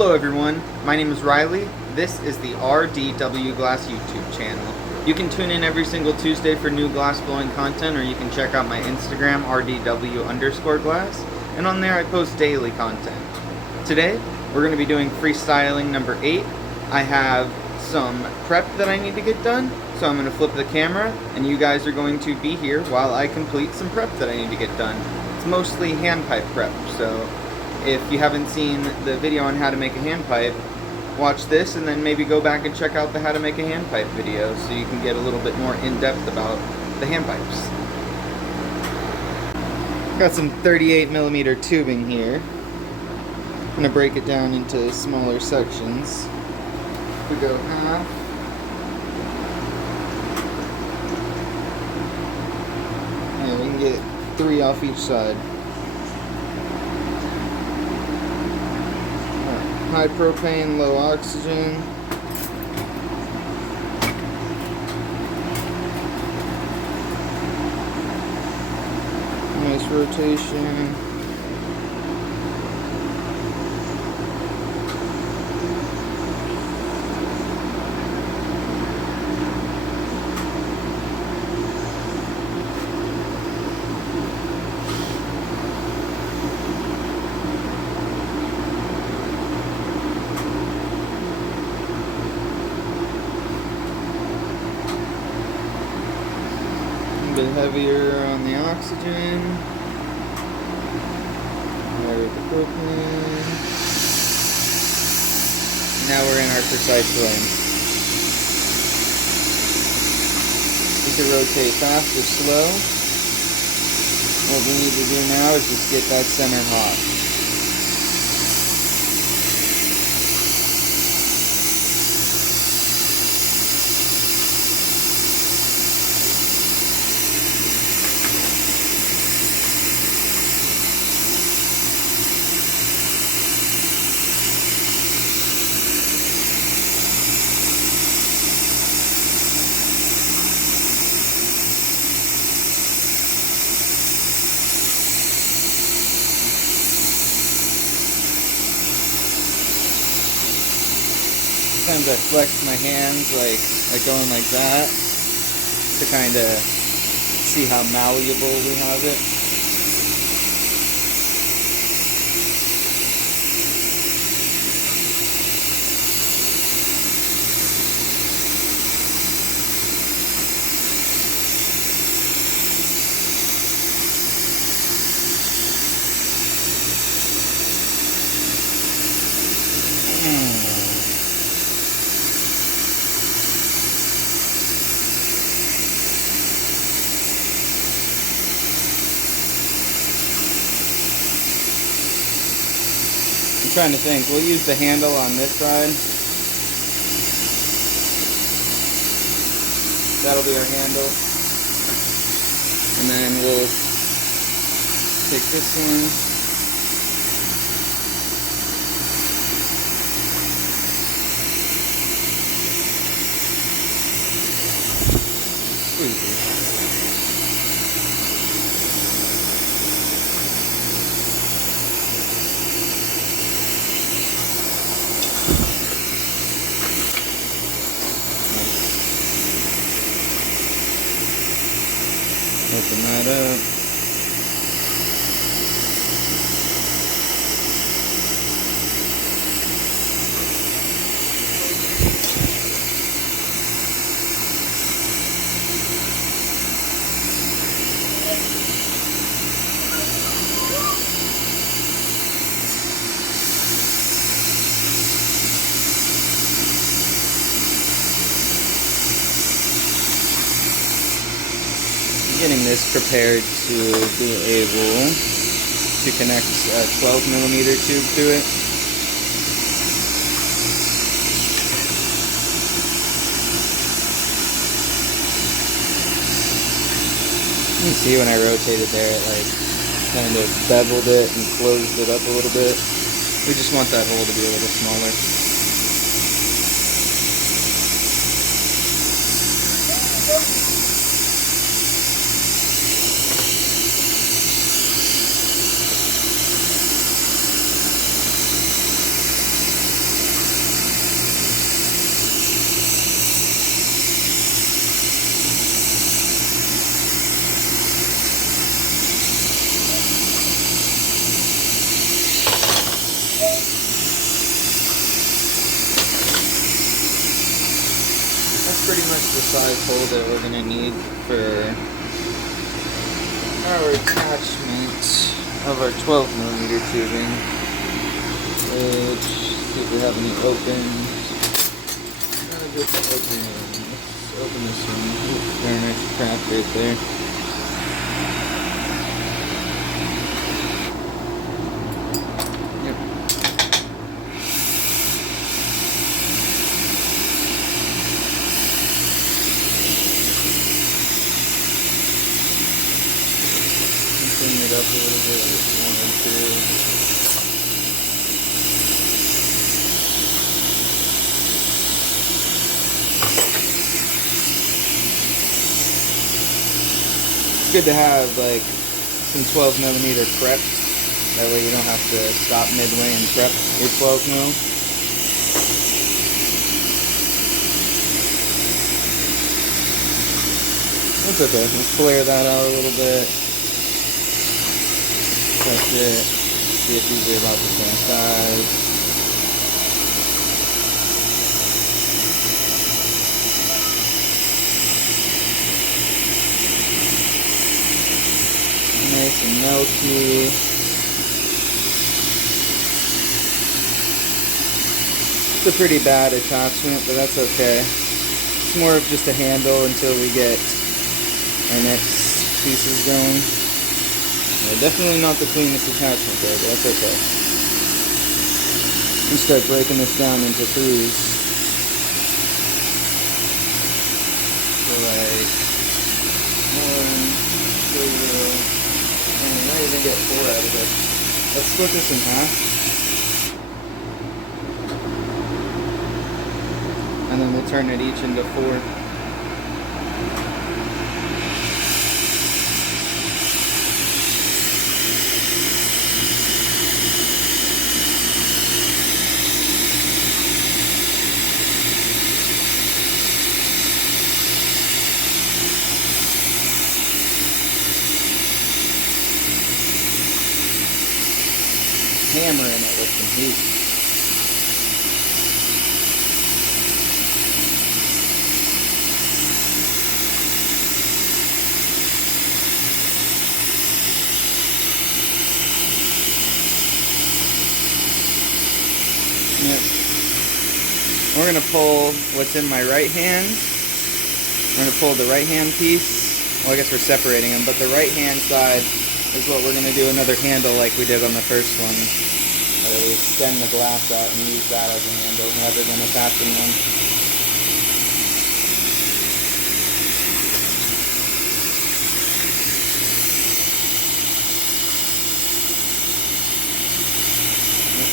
Hello everyone, my name is Riley. This is the RDW Glass YouTube channel. You can tune in every single Tuesday for new glass blowing content, or you can check out my Instagram, RDW_glass, and on there I post daily content. Today, we're going to be doing freestyling number 8. I have some prep that I need to get done, so I'm going to flip the camera, and you guys are going to be here while I complete some prep that I need to get done. It's mostly hand pipe prep, so if you haven't seen the video on how to make a hand pipe, watch this and then maybe go back and check out the how to make a hand pipe video so you can get a little bit more in-depth about the hand pipes. Got some 38mm tubing here. I'm going to break it down into smaller sections. We go half. Yeah, we can get 3 off each side. High propane, low oxygen. Nice rotation. A bit heavier on the oxygen. Lighter with the propane. Now we're in our precise lane. You can rotate fast or slow. What we need to do now is just get that center hot. Sometimes I flex my hands like going like that to kind of see how malleable we have it. I'm trying to think. We'll use the handle on this side. That'll be our handle. And then we'll take this one. Squeeze it. Open that up. Getting this prepared to be able to connect a 12mm tube to it. You can see when I rotated there, it kind of beveled it and closed it up a little bit. We just want that hole to be a little smaller. pretty much the size hole that we're going to need for our attachment of our 12mm tubing. Which, see if we have any open. Just open. Let's open this one. Ooh, there, nice crack right there. Clean it up a little bit with 1 or 2. It's good to have like some 12mm prepped. That way you don't have to stop midway and prep your 12mm. That's okay. Let's flare that out a little bit. Touch it. See if these are about the same size. Nice and milky. It's a pretty bad attachment, but that's okay. It's more of just a handle until we get our next pieces going. Yeah, definitely not the cleanest attachment there, but that's okay. We start breaking this down into threes. So like 1, 2. And we might even get 4 out of it. Let's split this in half. And then we'll turn it each into 4. Hammering it with some heat. Yep. We're going to pull what's in my right hand. We're going to pull the right hand piece. Well, I guess we're separating them, but the right hand side is what we're going to do another handle like we did on the first one. We extend the glass out and use that as a handle rather than attaching them.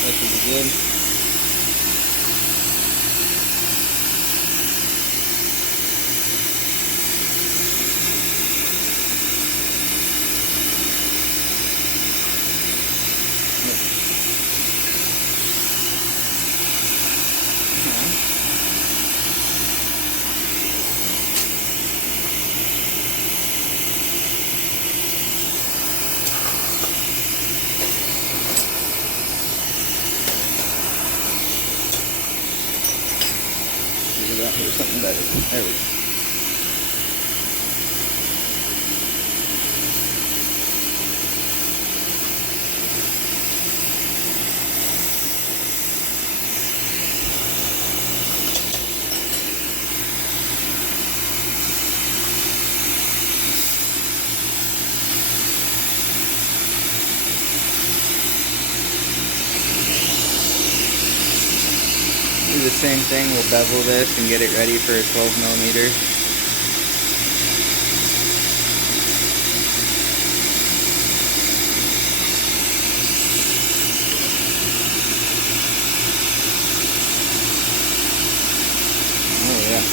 That should be good. Here's something better. There we go. Do the same thing, we'll bevel this and get it ready for a 12mm. Oh yeah.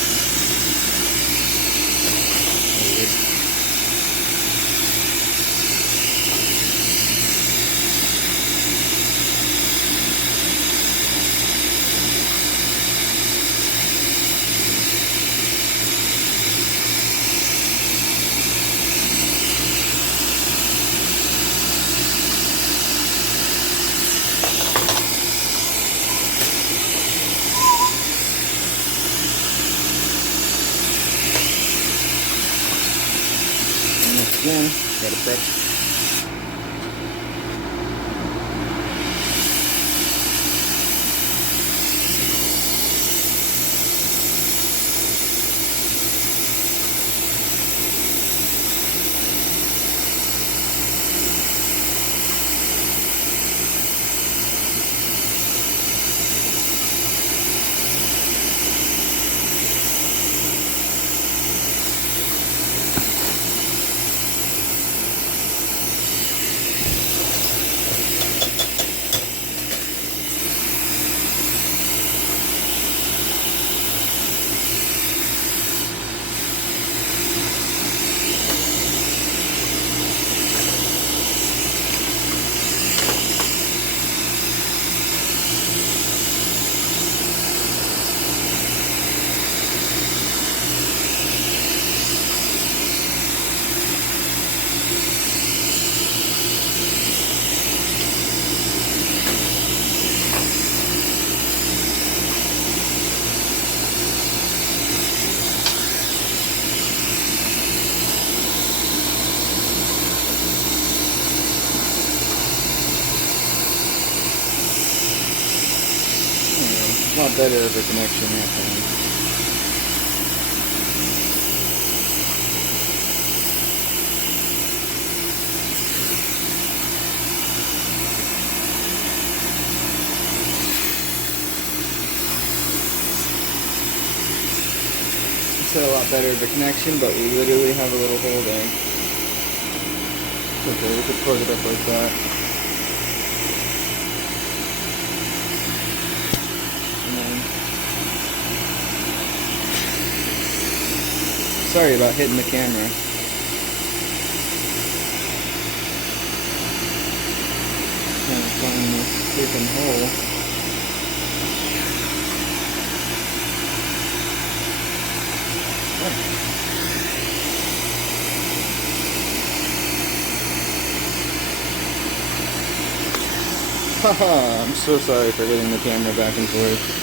again. Gotta prep. A lot better of a connection that time. It's a lot better of a connection, but we literally have a little hole there. It's okay, we could plug it up like that. Sorry about hitting the camera. Trying to find this freaking hole. Haha, I'm so sorry for hitting the camera back and forth.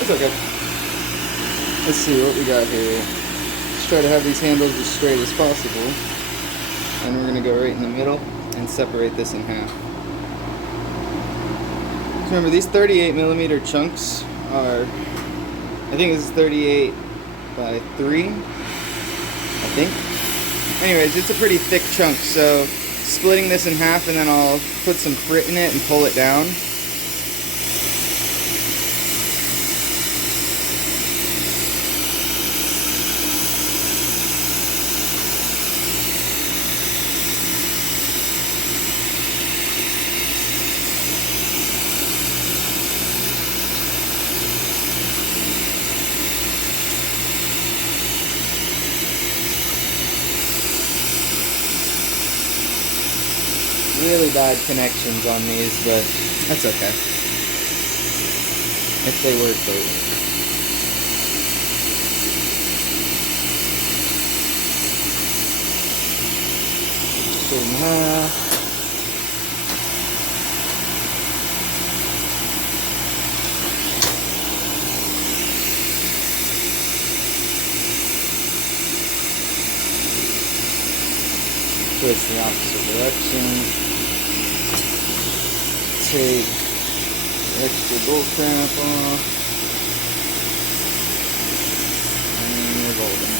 It's okay. Let's see what we got here. Let's try to have these handles as straight as possible. And we're going to go right in the middle and separate this in half. So remember, these 38mm chunks are, I think this is 38 by 3, I think. Anyways, it's a pretty thick chunk, so splitting this in half and then I'll put some frit in it and pull it down. Really bad connections on these, but that's okay. If they work, they work. Split in half. Twist the opposite direction. Take the extra bolt clamp off, and we're golden.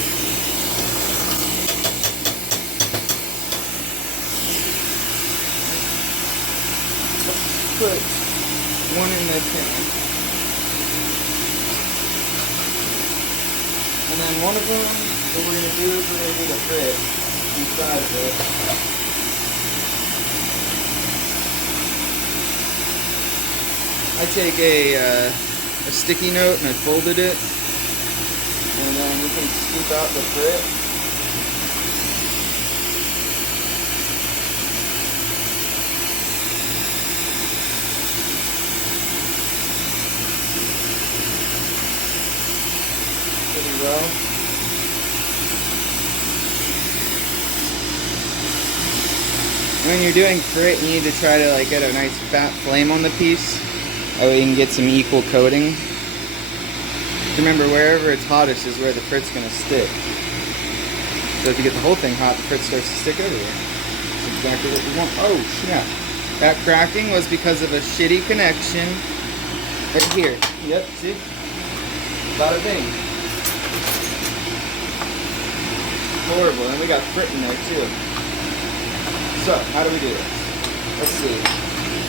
Put one in the can, and then one of them, what we're going to do is we're going to do the frit inside of it. I take a sticky note and I folded it, and then you can scoop out the frit. Pretty well. When you're doing frit, you need to try to like get a nice fat flame on the piece. That way you can get some equal coating. Remember, wherever it's hottest is where the frit's going to stick. So if you get the whole thing hot, the frit starts to stick everywhere. That's exactly what we want. Oh, snap. That cracking was because of a shitty connection right here. Yep, see? Bada bing. Horrible. And we got frit in there too. So, how do we do this? Let's see.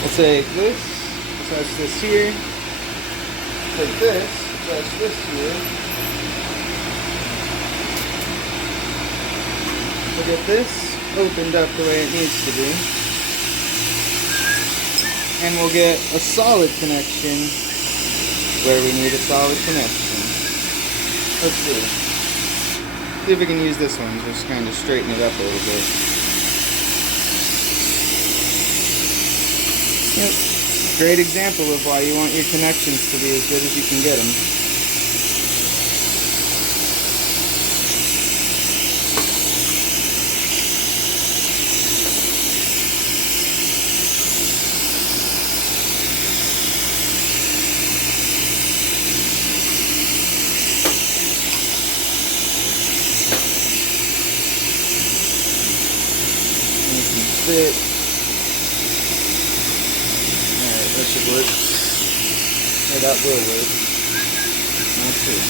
Let's take this. Attach this here. Take this. Attach this here. We'll get this opened up the way it needs to be. And we'll get a solid connection where we need a solid connection. Let's see. See if we can use this one, just kind of straighten it up a little bit. Yep. Great example of why you want your connections to be as good as you can get them. Fit. Alright, that should work. Or that will work. Not sure.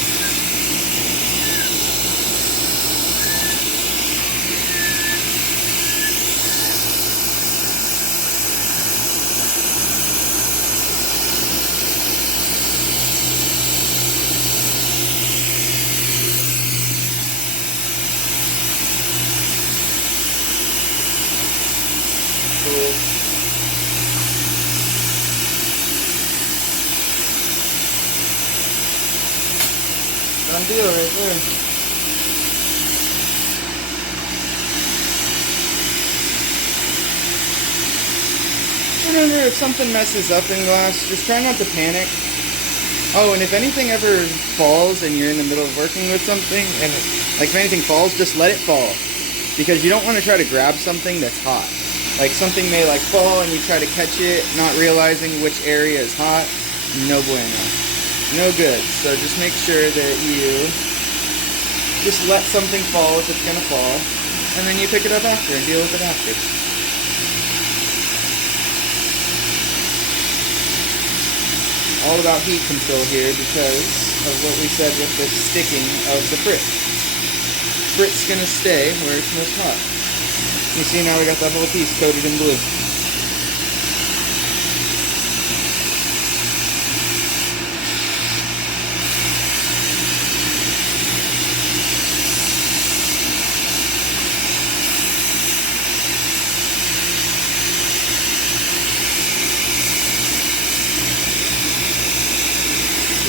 Cool. Done deal right there. Remember, if something messes up in glass, just try not to panic. Oh, and if anything ever falls and you're in the middle of working with something, and like if anything falls, just let it fall. Because you don't want to try to grab something that's hot. Like something may like fall and you try to catch it, not realizing which area is hot. No bueno. No good. So just make sure that you just let something fall if it's going to fall. And then you pick it up after and deal with it after. All about heat control here because of what we said with the sticking of the frit. Frit's going to stay where it's most hot. You see now we got that whole piece coated in blue.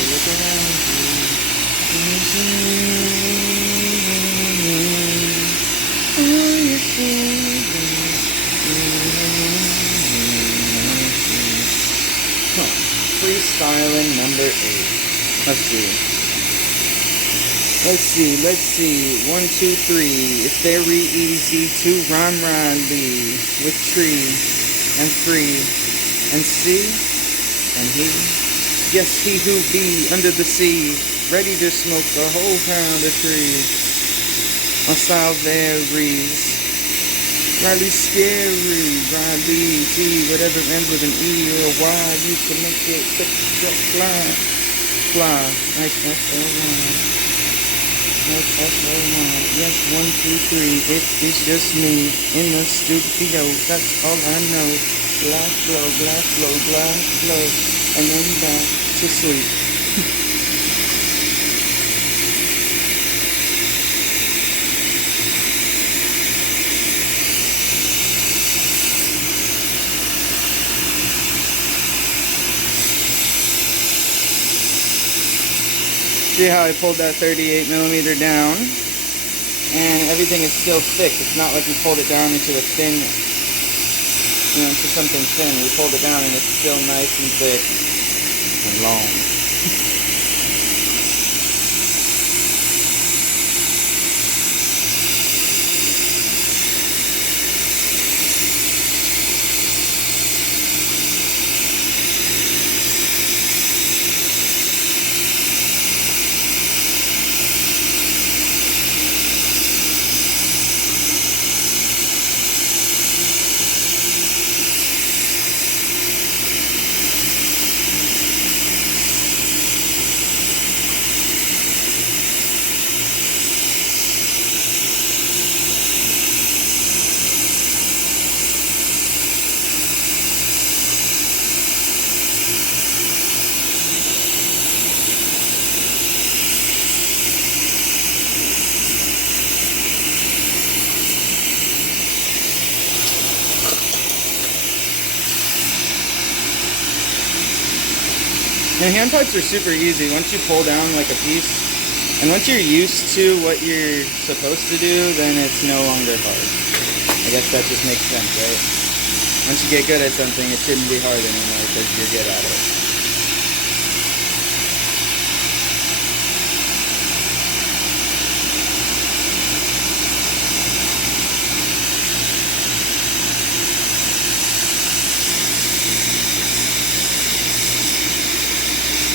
Look around Freestylen number 8. Let's see. 1, 2, 3. It's very easy to rhyme rhymely with tree and free and sea and he. Yes, he who be under the sea, ready to smoke a whole pound of tree. A style varies. Riley scary, Riley G, whatever ends with an E or a Y, you can make it fly. Like F-O-Y. Like F-O-Y. Yes, 1, 2, 3, it is just me in the studio, that's all I know. Glass blow, and then back to sleep. See how I pulled that 38mm down, and everything is still thick. It's not like we pulled it down into a thin, into something thin. We pulled it down and it's still nice and thick and long. And hand pipes are super easy. Once you pull down like a piece, and once you're used to what you're supposed to do, then it's no longer hard. I guess that just makes sense, right? Once you get good at something, it shouldn't be hard anymore because you're good at it.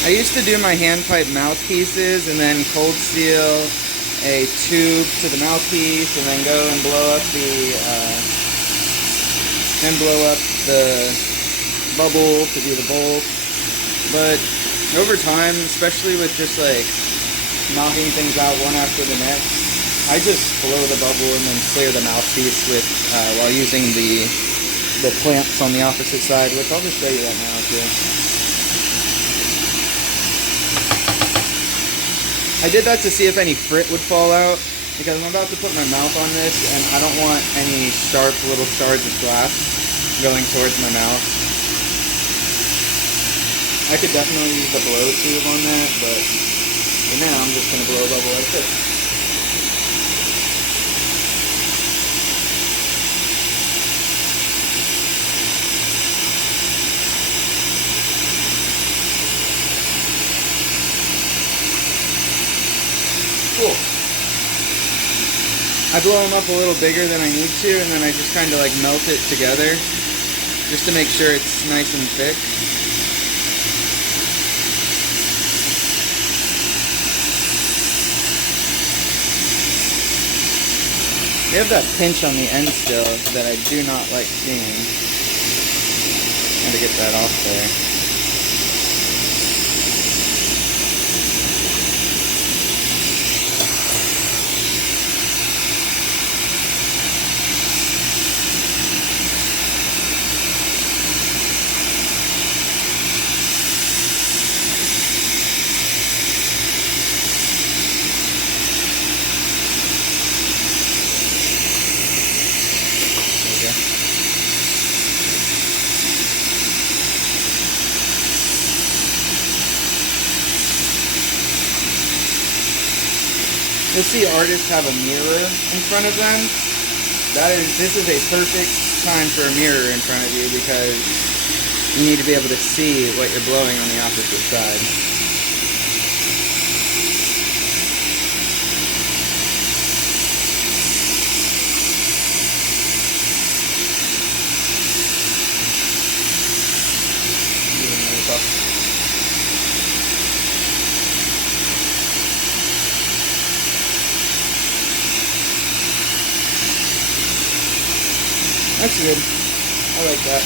I used to do my hand pipe mouthpieces and then cold seal a tube to the mouthpiece and then go and blow up the bubble to do the bowl. But over time, especially with just like knocking things out one after the next, I just blow the bubble and then clear the mouthpiece with while using the clamps on the opposite side, which I'll just show you that now too. I did that to see if any frit would fall out, because I'm about to put my mouth on this and I don't want any sharp little shards of glass going towards my mouth. I could definitely use the blow tube on that, but for now I'm just going to blow a bubble like this. Cool. I blow them up a little bigger than I need to, and then I just kind of like melt it together just to make sure it's nice and thick. They have that pinch on the end still that I do not like seeing. Got to get that off there. You'll see artists have a mirror in front of them. This is a perfect time for a mirror in front of you because you need to be able to see what you're blowing on the opposite side. That's good. I like that.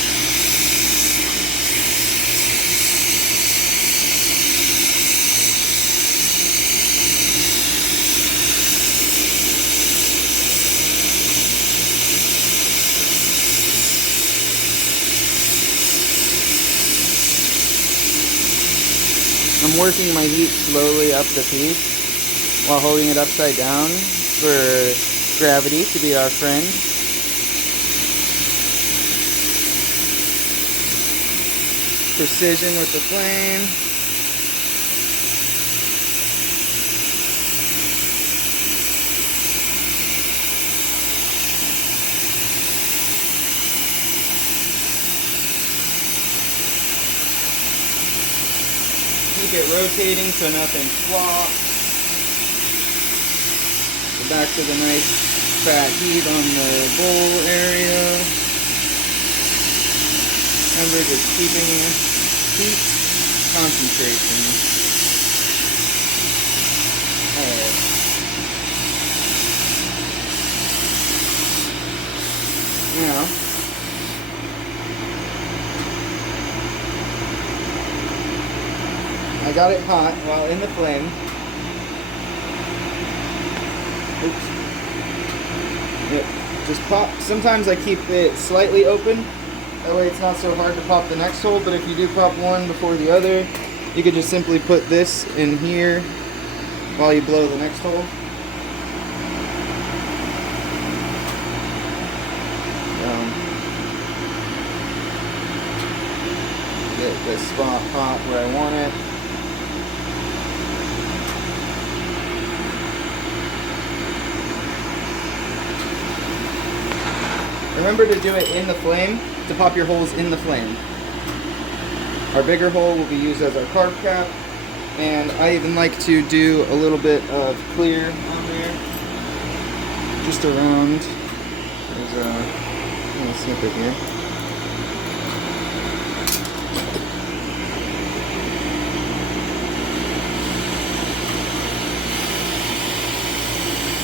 I'm working my heat slowly up the piece while holding it upside down for gravity to be our friend. Precision with the flame. Keep it rotating so nothing flops. Go back to the nice fat heat on the bowl area. Remember, just keeping heat concentration. Alright. Now, I got it hot while in the flame. Oops. Yep. Just pop. Sometimes I keep it slightly open. That way it's not so hard to pop the next hole, but if you do pop one before the other, you could just simply put this in here while you blow the next hole. Get the spot hot where I want it. remember to do it in the flame, to pop your holes in the flame. Our bigger hole will be used as our carb cap, and I even like to do a little bit of clear on there, just around. There's a little snippet here.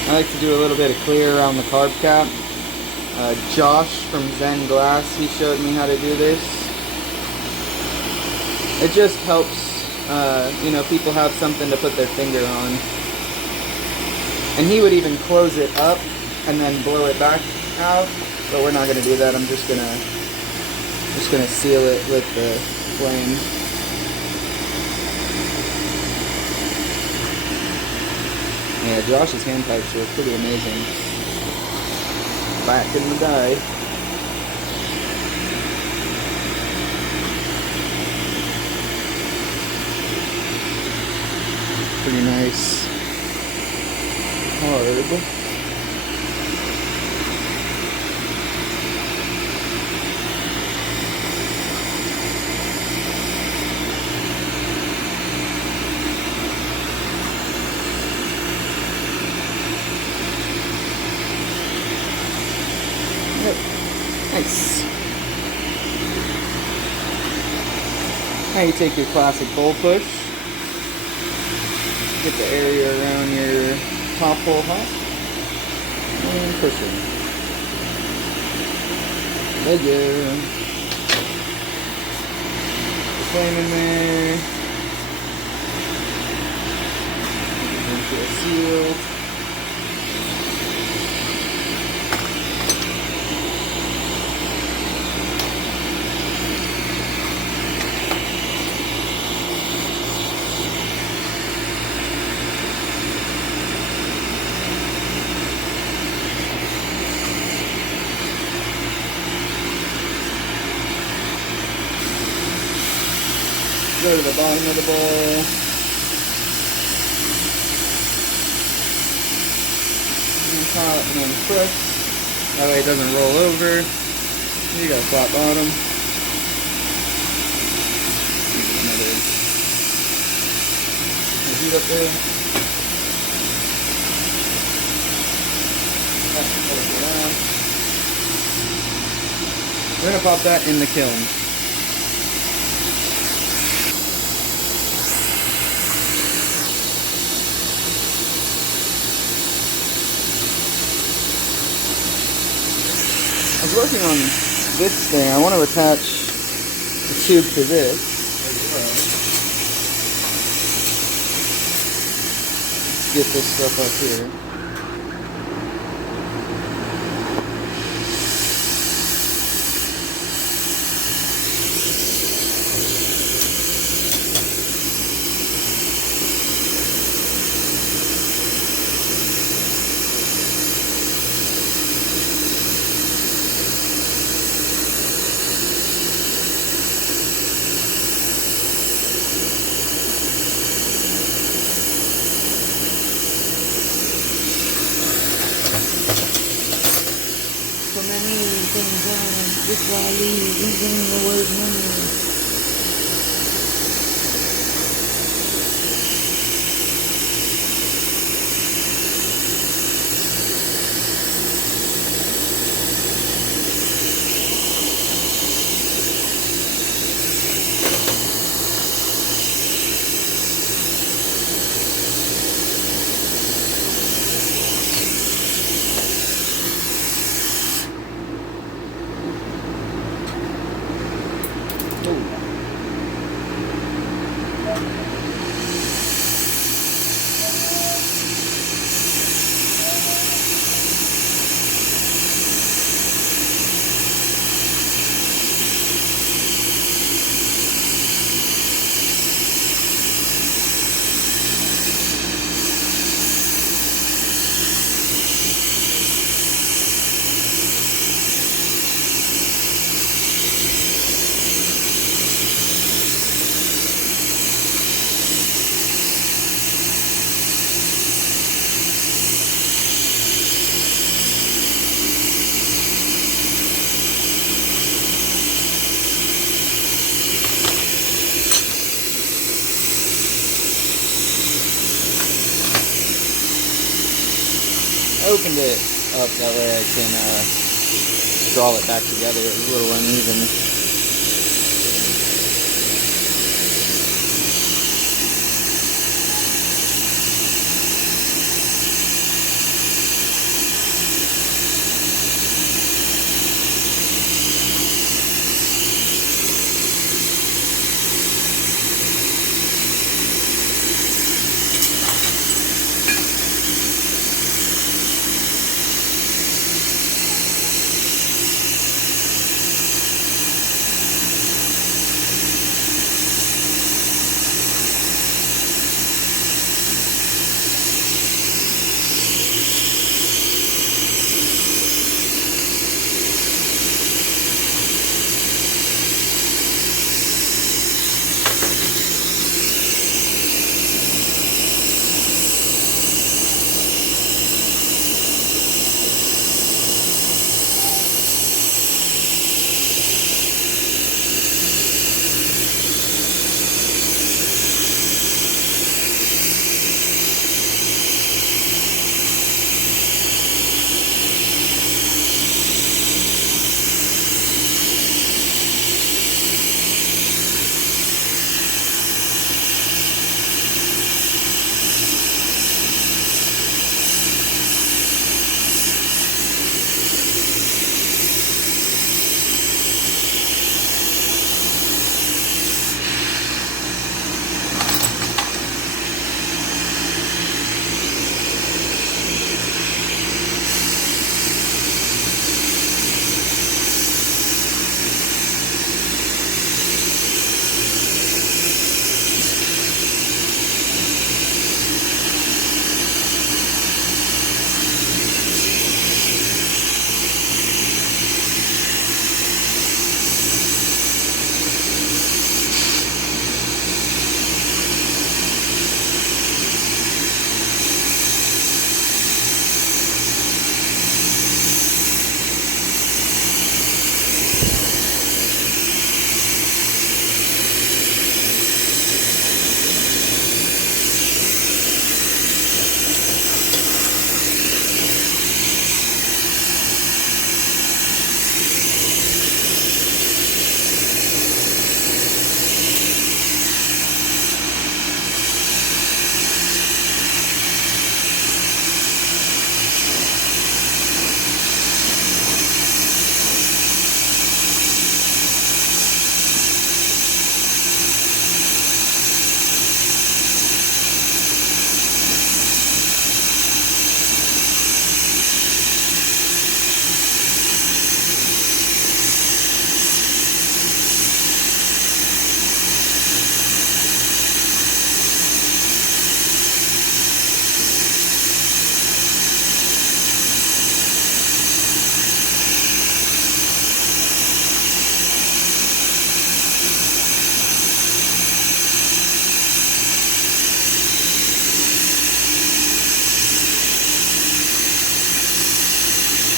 I like to do a little bit of clear around the carb cap. Josh from Zen Glass, he showed me how to do this. It just helps, you know, people have something to put their finger on. And he would even close it up and then blow it back out, but we're not going to do that. I'm just gonna seal it with the flame. Yeah, Josh's hand pipes are pretty amazing. Back in the day. Pretty nice. Hard. Nice. Now you take your classic bowl push, get the area around your top hole hot, and push it. There you go. Flame in there. Into a seal. Go to the bottom of the bowl. And top and then press. That way it doesn't roll over. You got a flat bottom. Another heat up there. We're gonna pop that in the kiln. I was working on this thing. I want to attach the tube to this as well. Let's get this stuff up here. So many things on this valley using the word memory. Oh. opened it up that way I can draw it back together. It was a little uneven.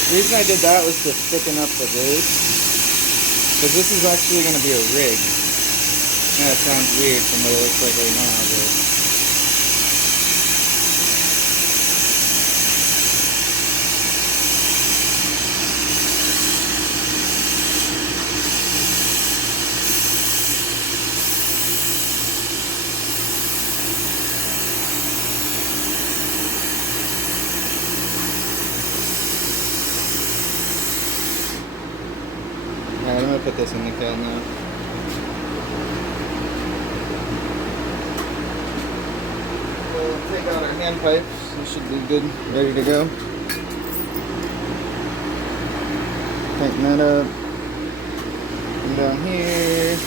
The reason I did that was to thicken up the base, because this is actually going to be a rig. Yeah, it sounds weird from what it looks like right now, but alright, I'm going to put this in the can now. We'll take out our hand pipes. This should be good, ready to go. Tighten that up. And down here.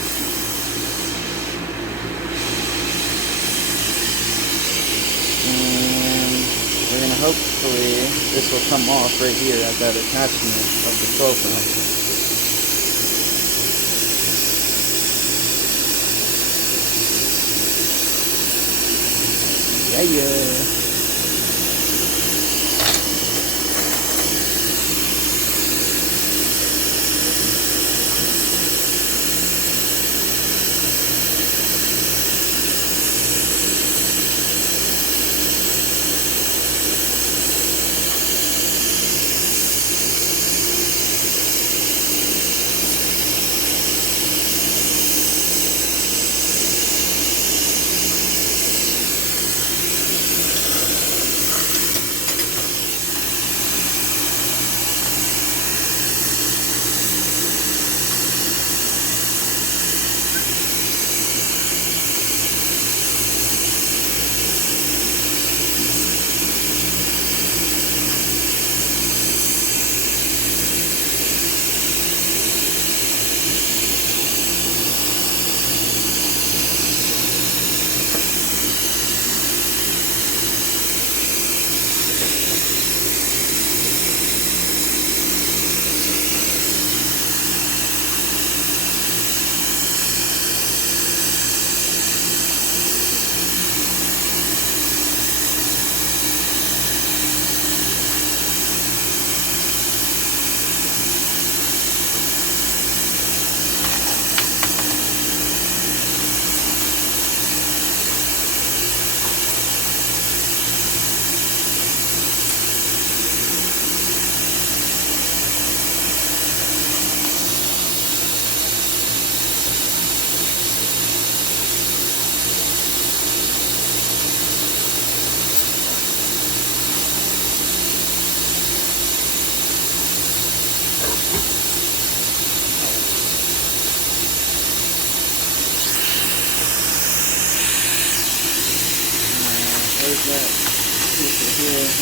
And we're going to hopefully, this will come off right here at that attachment of the 12 pack. Yeah.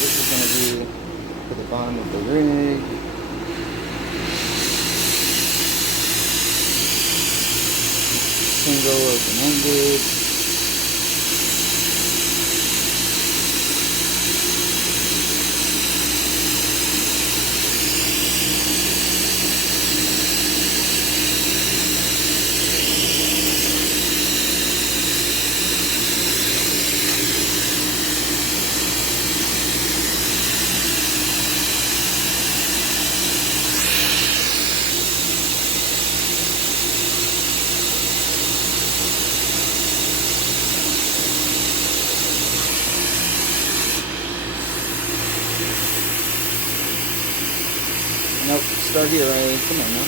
This is going to be for the bottom of the rig. Single open-ended. Nope, start here, Riley. Come on now.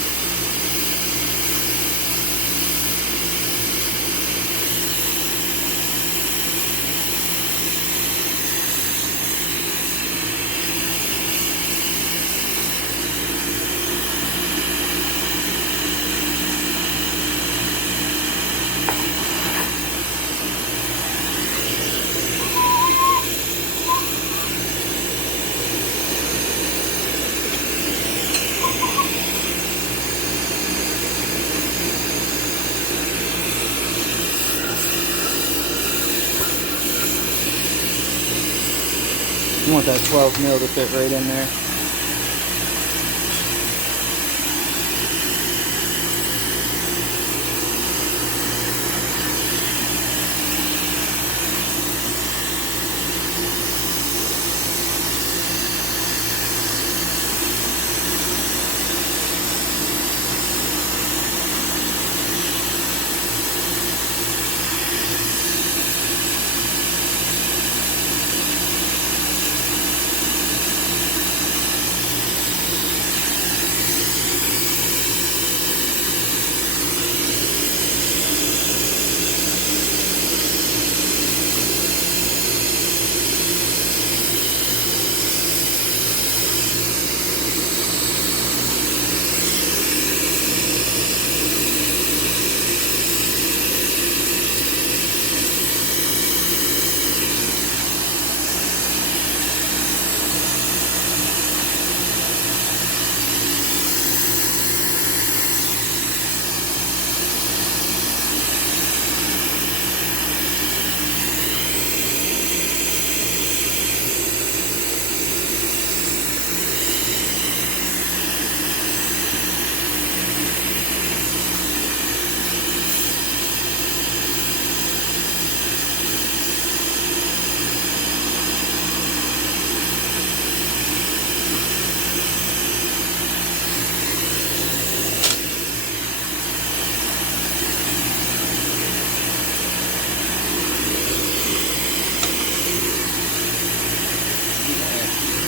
You want that 12 mil to fit right in there.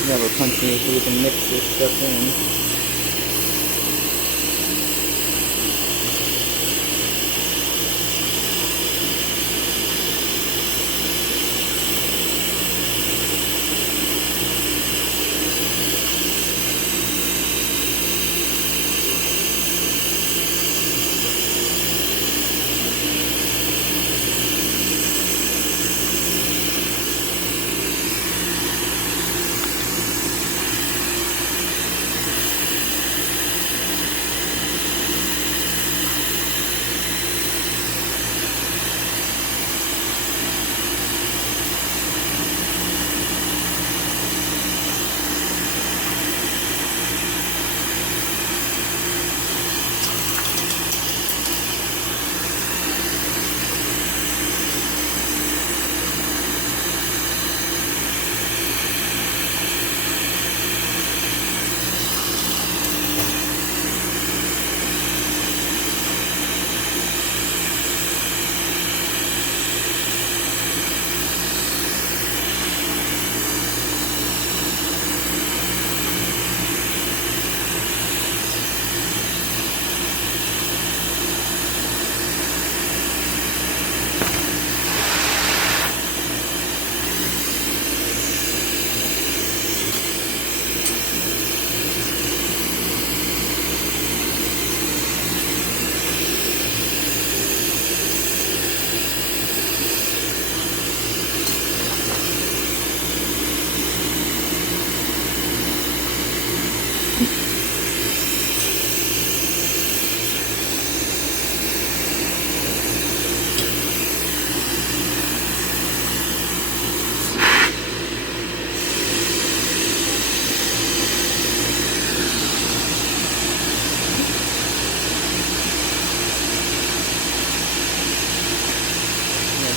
Never punch me so we can mix this stuff in.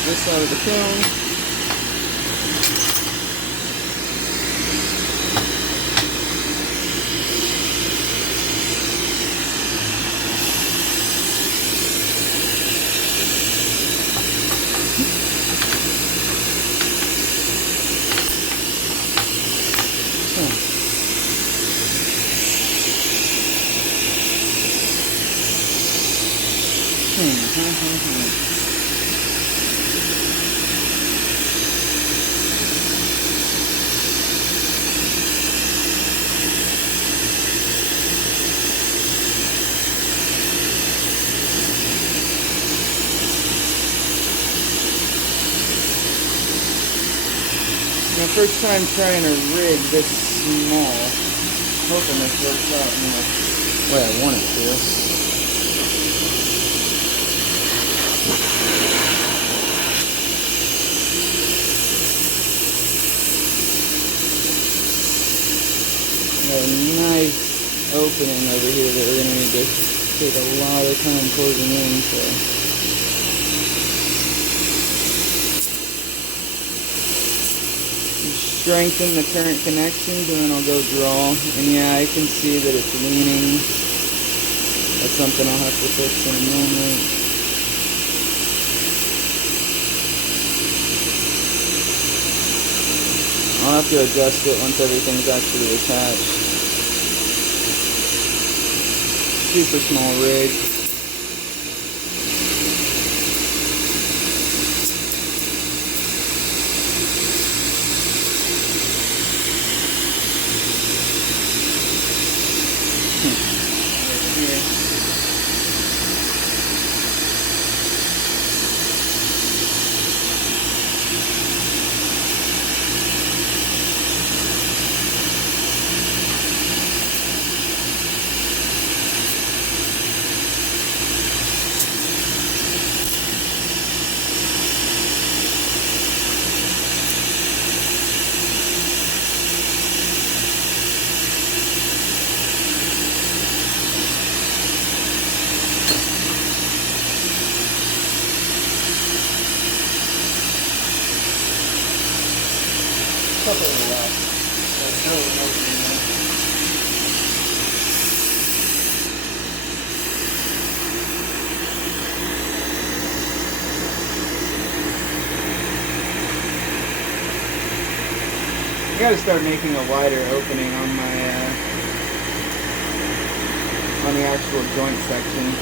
this side of the kiln. My first time trying to rig this small. Hoping this works out in the way I want it to. Got a nice opening over here that we're going to need to take a lot of time closing in. So. Strengthen the current connections, and then I'll go draw. And yeah, I can see that it's leaning. That's something I'll have to fix in a moment. I'll have to adjust it once everything's actually attached. Super small rig. Couple of I gotta start making a wider opening on my on the actual joint section.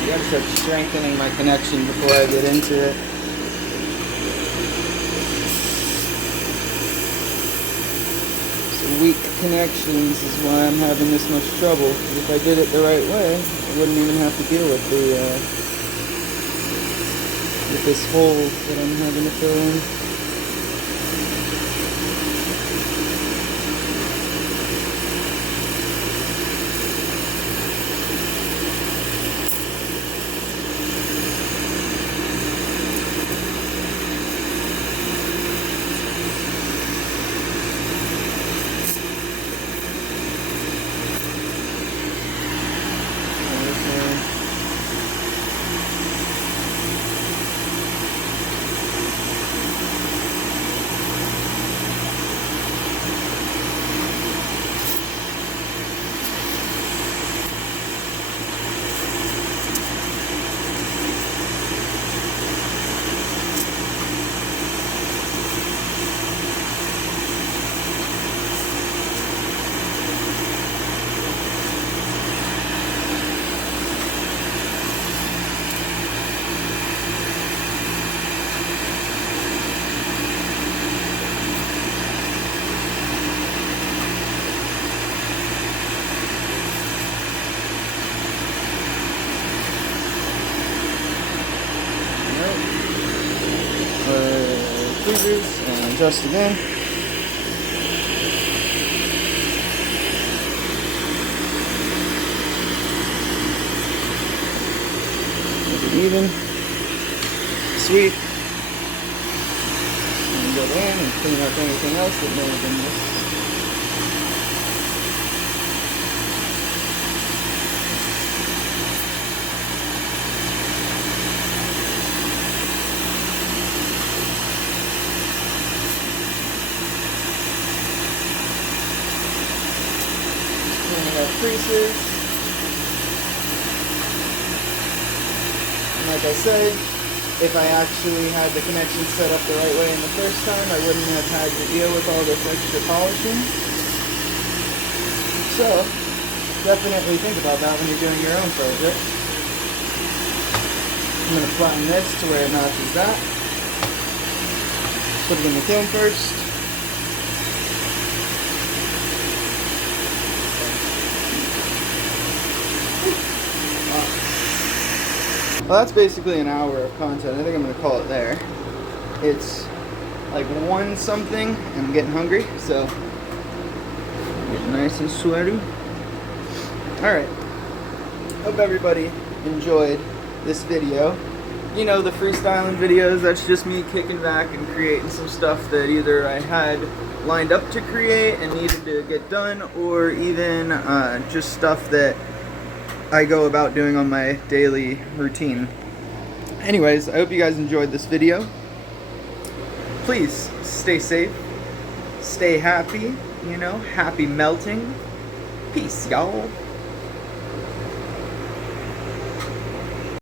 I gotta start strengthening my connection before I get into it. So weak connections is why I'm having this much trouble. If I did it the right way, I wouldn't even have to deal with this hole that I'm having to fill in. Tweezers and adjust again. nice and even. Sweet. And go in and clean up anything else that may have been missed. Cleaning up creases. And like I said, if I actually had the connection set up the right way in the first time, I wouldn't have had to deal with all this extra polishing. So, definitely think about that when you're doing your own project. I'm going to flatten this to where it matches that. Put it in the kiln first. Well, that's basically an hour of content. I think I'm going to call it there. It's like 1 something, and I'm getting hungry, so get nice and sweaty. Alright, hope everybody enjoyed this video. You know, the freestyling videos, that's just me kicking back and creating some stuff that either I had lined up to create and needed to get done, or even just stuff that I go about doing on my daily routine. Anyways, I hope you guys enjoyed this video. Please stay safe, stay happy, you know, happy melting. Peace, y'all.